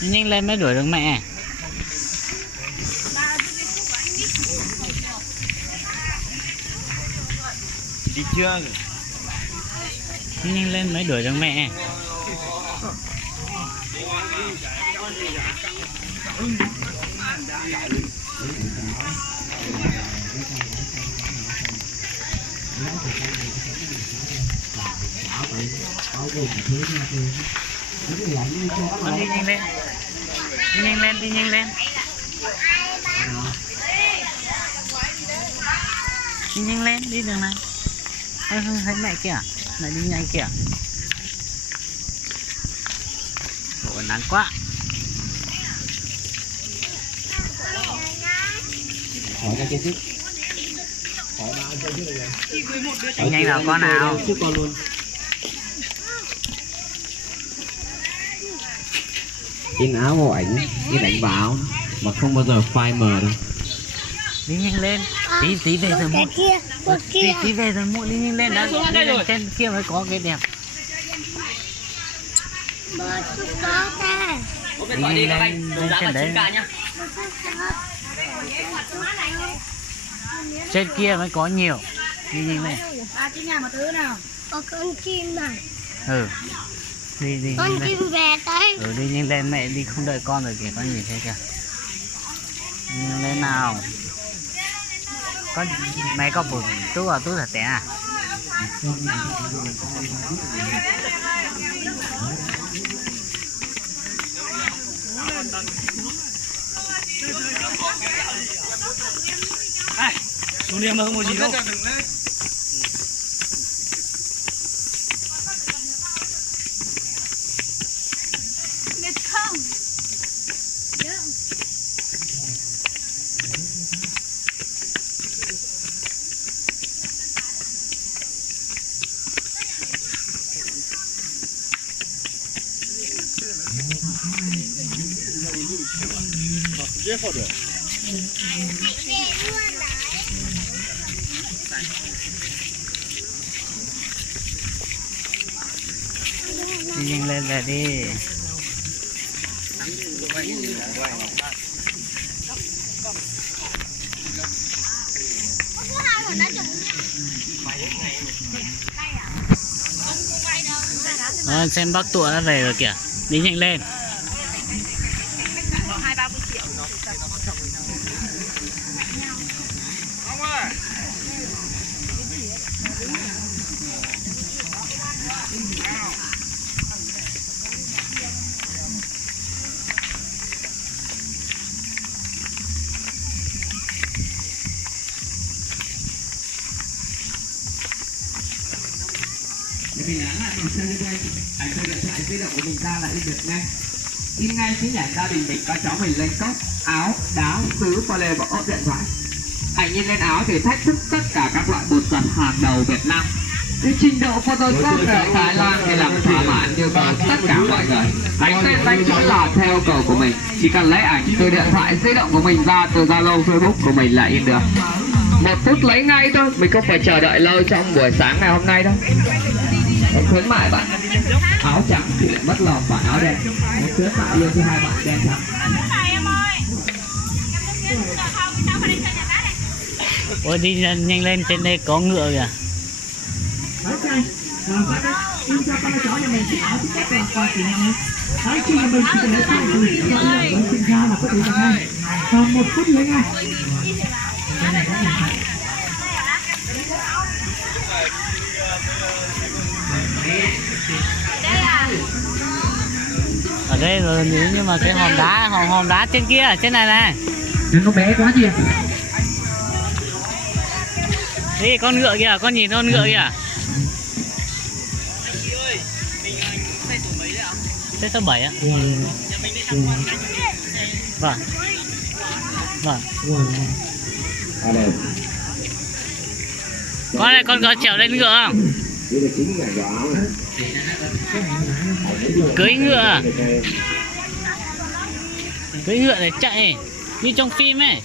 Đi nhanh lên mới đuổi được mẹ. Đi chưa? Đi nhanh lên mới đuổi được mẹ. Con đi nhanh lên. Đi nhanh lên, đi nhanh lên. Đi nhanh lên, đi đường này. Thấy mẹ kìa, mẹ đi nhanh kìa. Ủa, nắng quá. Hỏi ra kia chứ. Hỏi ba chơi chứ rồi. Đi nhanh nào con nào. Chứ con luôn. In áo vô ảnh, in ảnh vào mà không bao giờ file mờ đâu. Đi nhanh lên. Tí về rồi muộn. Tí về rồi muộn, đi nhanh lên đã. Đi lên trên kia mới có cái đẹp. Đi nhanh lên trên đấy. Trên kia mới có nhiều. Đi nhanh lên. Chứ nhà một thứ nào. Có con chim này. Ừ. Đi Con lên. chim về tới. Ừ, đi nhanh lên, mẹ đi không đợi con rồi kìa, con nhìn thấy kìa. Đi nhanh lên nào. Con mẹ có bụng tú à, tú thật té à. Xuống đi mà không có gì đâu. Đi nhanh lên về đi. Xem bác tụa đã về rồi kìa. Đi nhanh lên. Có 20-30 triệu. Mình ấn lại mình xem đây, ảnh từ điện thoại di động của mình ra là in được ngay. In ngay chính ảnh gia đình mình và cháu mình lên cốc, áo, đá, tứ, pha lê và ốp điện thoại. Ảnh in lên áo thì thách thức tất cả các loại bột giặt hàng đầu Việt Nam. Cái trình độ Photoshop ở Thái Lan thì làm thỏa mãn như vào tất cả mọi người. Đánh tên đánh chữ là theo yêu cầu của mình. Chỉ cần lấy ảnh từ điện thoại di động của mình ra, từ Zalo, Facebook của mình là in được. 1 phút lấy ngay thôi, mình không phải chờ đợi lâu trong buổi sáng ngày hôm nay đâu. Khuyến mại bạn áo trắng thì lại mất lòng bạn áo đen. Khuyến mại luôn cho hai bạn đen trắng. Ôi đi nhanh lên, trên đây có ngựa kìa. Còn 1 phút lấy ngay. Ở đây rồi, nếu như mà cái hòn đá trên kia, ở trên này này. Nó bé quá gì. Đi con ngựa kìa, con nhìn con ngựa kìa. Thế số 7 á? Vâng. Vâng. Con này con có trèo lên ngựa không? Cưỡi ngựa. Cưỡi ngựa để chạy như trong phim ấy.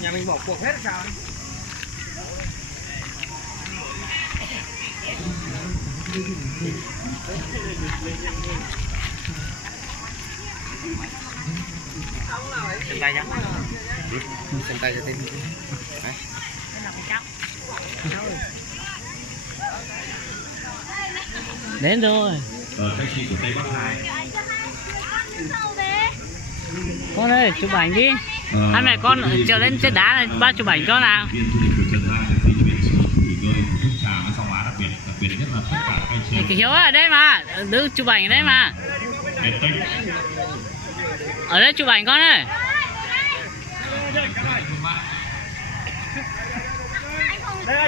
Nhà mình bỏ cuộc hết sao? Chân tay nhá. Chân tay cho thêm. Đến rồi. Taxi của Tây Bắc 2. Con ơi, chụp ảnh đi. Hai mẹ con trở lên trên đá này, ba chụp ảnh cho nào. Viên du lịch của Trần Giang được đi về xuống nghỉ ngơi thưởng thức trà với sông Á đặc biệt nhất là tất cả các anh chị Hiếu ở đây mà, đứng chụp ảnh ở đây mà. em tích. Ở đây chụp ảnh con ơi.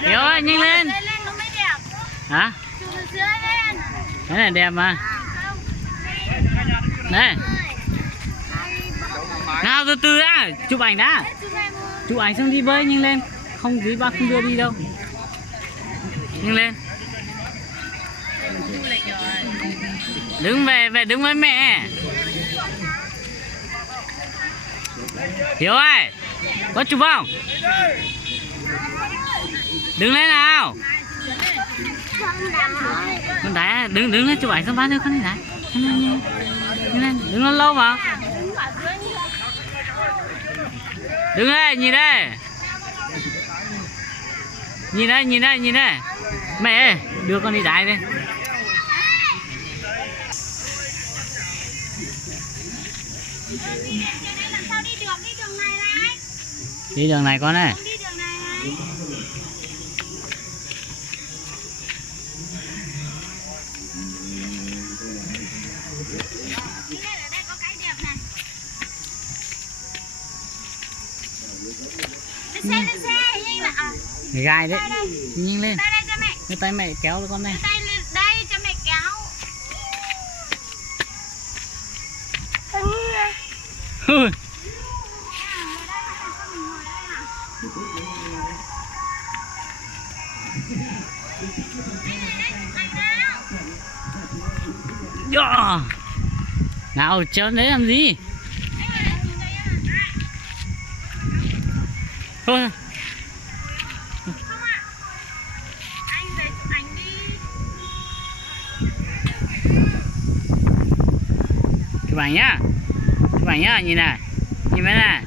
Hiếu ơi, nhanh lên. Lên nó mới đẹp. Hả? Chụp từ dưới lên. Cái này đẹp mà. Đây. Nào từ từ đã, chụp ảnh đã. Chụp ảnh xong đi bơi, nhanh lên. Không tí ba không đưa đi đâu. Nhanh lên. Đứng về đứng với mẹ. Hiếu ơi, có chụp không? Đứng lên nào. Con đá, đứng lên chụp ảnh xong bán cho con này. Đứng lên, đứng lên lâu mà. Đứng đây, nhìn đây. Nhìn đây. Mẹ ơi, đưa con đi đại đi. Đi đường này con ơi. Lên xe, nhanh nào. Gai đấy. Nhanh lên. Đây cho mẹ. Đưa tay mẹ kéo con này. Đây cho mẹ kéo. Ui. Yeah. Nào treo đấy làm gì? Thôi. Anh về chụp ảnh đi. Chụp ảnh nhá, nhìn này, nhìn bên này.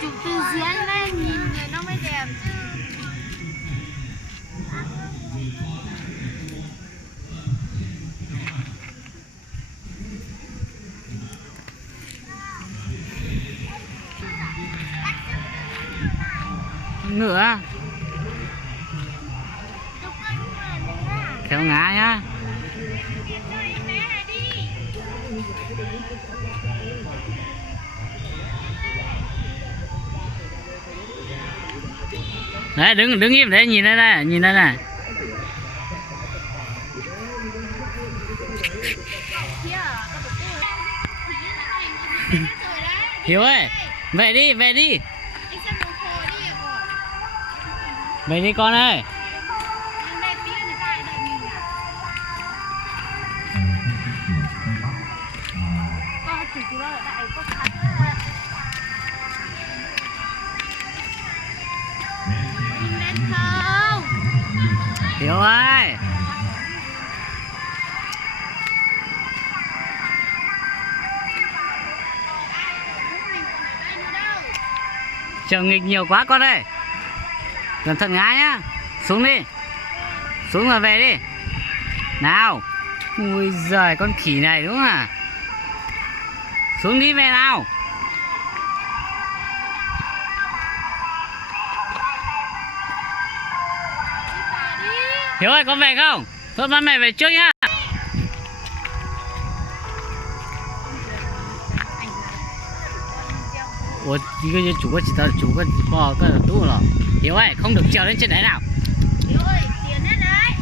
Chụp từ dưới lên nhìn người nó mới đẹp chứ. Ngựa. Kéo ngã nhá. Đấy, đứng im đấy, nhìn đây này. Hiếu ơi, về đi. Về đi con ơi. Hiếu ơi. Chờ nghịch nhiều quá con ơi. Cẩn thận ngã nhá. Xuống đi. Xuống rồi về đi. Nào. Ui giời, con khỉ này đúng không à? Xuống đi về nào. Hiếu ơi có về không? Thôi ba mẹ về trước nhá. Ủa cái chủ có chỉ tao chủ có bò cái tủ rồi. Hiếu ơi không được trèo lên trên đấy nào. Hiếu ơi, tiền hết đấy.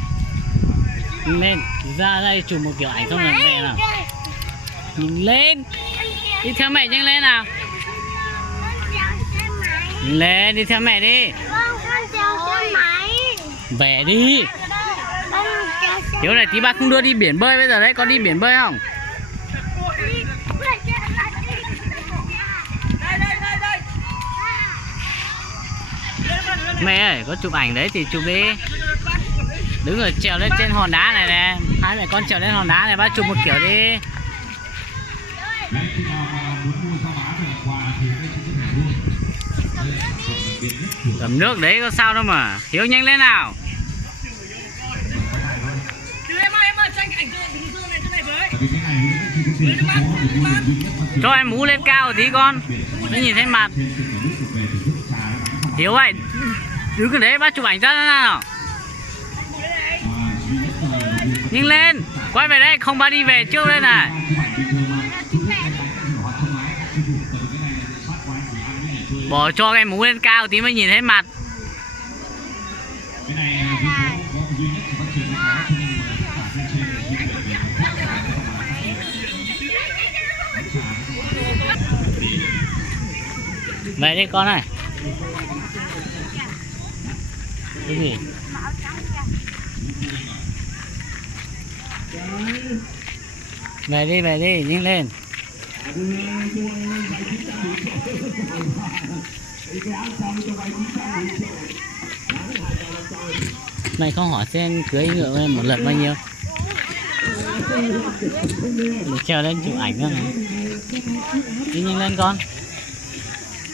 Lên ra đây chụp một kiểu ảnh xong rồi về nào. Nhìn lên. Đi theo mẹ nhanh lên nào. Nhìn lên đi theo mẹ đi. Con trèo xe máy. Về đi. Hiếu này tí ba không đưa đi biển bơi bây giờ đấy, con đi biển bơi không? Mẹ ơi, có chụp ảnh đấy thì chụp đi. Đứng ở trèo lên trên hòn đá này nè. Hai mẹ con trèo lên hòn đá này, ba chụp một kiểu đi. Đấy, khi nào mà muốn mua sao má về quà thì đây cũng có thể mua. Đây là sản phẩm đặc biệt nhất của Cầm nước đấy có sao đâu mà. Hiếu nhanh lên nào. tại vì cái này nữa thì có tiền số có được mua được duy nhất mà Cho em mũ lên cao tí con. Mới nhìn thấy mặt. trên cả nước thuộc về từ nước trà đến bán không Hiếu ơi, đứng ở đấy ba chụp ảnh ra nào. duy nhất là được mua Nhanh lên. Quay về đây, không ba đi về trước đây này. chụp ảnh bình thường mà chụp hết cái bánh nhỏ không lái chụp đủ tại vì cái này là sát quá chỉ ăn với nhà chơi. Bỏ cho cái mũ lên cao tí mới nhìn thấy mặt. Cái này duy có duy nhất chỉ phát triển nó có cho nên là tất cả trên trên là duy về về phát triển cái không lái. Về đi con ơi. Cái gì? Về đi, nhanh lên. Mày không hỏi xem cưới ngựa em một lần bao nhiêu? Để trèo lên chụp ảnh nữa này. Đi nhanh lên con.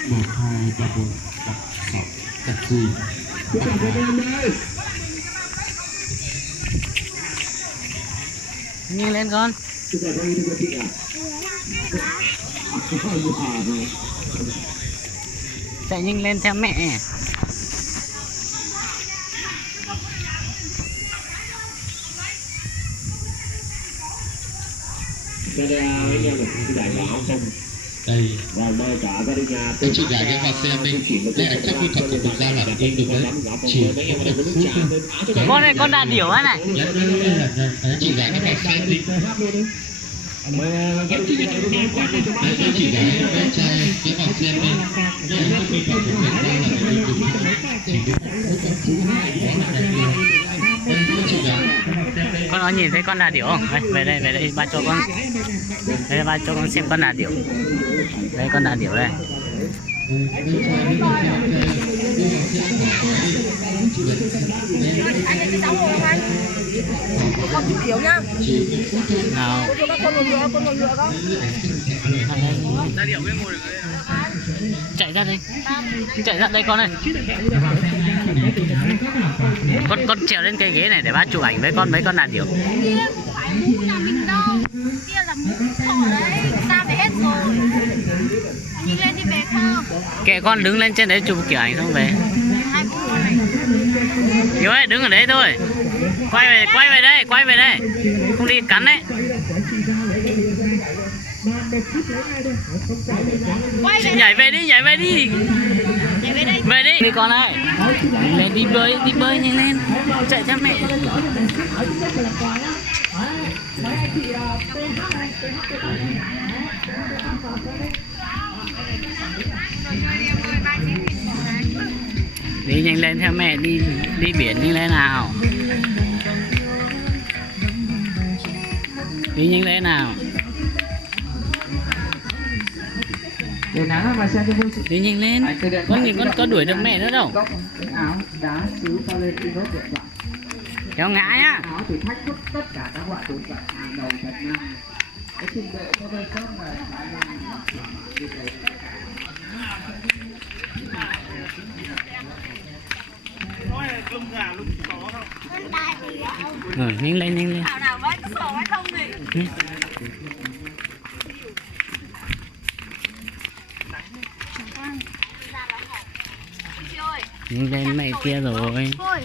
1, 2, 3, 4 đặt 6 đặt gì Nhanh lên con. Chạy nhanh lên theo mẹ. Đây anh chị gái cái vào xem đi. Đây ảnh chắc quy thuật của mình ra là anh được đấy. Chỉ mấy em đẹp phút thôi. Con này con đạt điểu á này. Anh chị gái cái vào xem đi. Anh chị gái bé trai cái vào xem đi. Đây ảnh chắc quy thuật của mình ra là anh được đấy. Chỉ được anh chị gái. Con nó nhìn thấy con đạt điểu không? Đây, về đây ba cho con. Đây ba cho con xem con đạt điểu. Đây con đạt điểu đây. Anh ấy đi đóng rồi không anh? Con chụp kiểu nhá. Nào. Cho các con ngồi ngựa không? Chạy ra đây. Chạy ra đây con ơi. Con trèo lên cái ghế này để ba chụp ảnh với mấy con đạt điểu. Kia không phải mũ nhà mình đâu. Kia là mũ thỏ đấy. Sao về hết rồi. Nhìn lên đi về không? Kệ con đứng lên trên đấy chụp kiểu ảnh xong về. Hai bố này. Hiếu ơi đứng ở đấy thôi. Quay về đây. Không đi cắn đấy. Nhảy về đi. Nhảy về đây. Về đi con ơi. Lên đi bơi nhanh lên. Chạy theo mẹ. Đi nhanh lên theo mẹ đi biển nhanh lên nào. Đi nhanh lên nào. Để nắng mà xem cho vui sự. Đi nhanh lên. Con nhìn con có đuổi được mẹ nữa đâu. Góc áo đá xứ to lên đi rốt điện thoại. Kéo ngã nhá. Áo thì thách thức tất cả các loại tồn tại hàng đầu Việt Nam. Cái trình độ cho tôi tốt là khả năng đi tới tất cả. Nhanh lên. Nào với cái sổ hay không thì. Nhanh lên mẹ kia rồi. Thôi.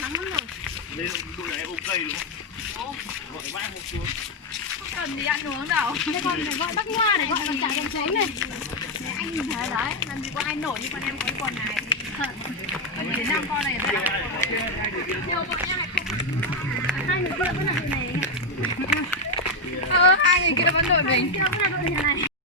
Nắng lắm rồi. cần gì ăn uống đâu. Thế con phải gọi bác Hoa để gọi con trả con trốn này. Để anh nhìn thấy đấy, làm gì có ai nổi như con em có cái quần này. Con nhìn thấy 5 con này vậy. Nhiều bọn em lại không. Hai người kia vẫn là đội này. Hai người kia vẫn đội mình. Kia vẫn là đội này này.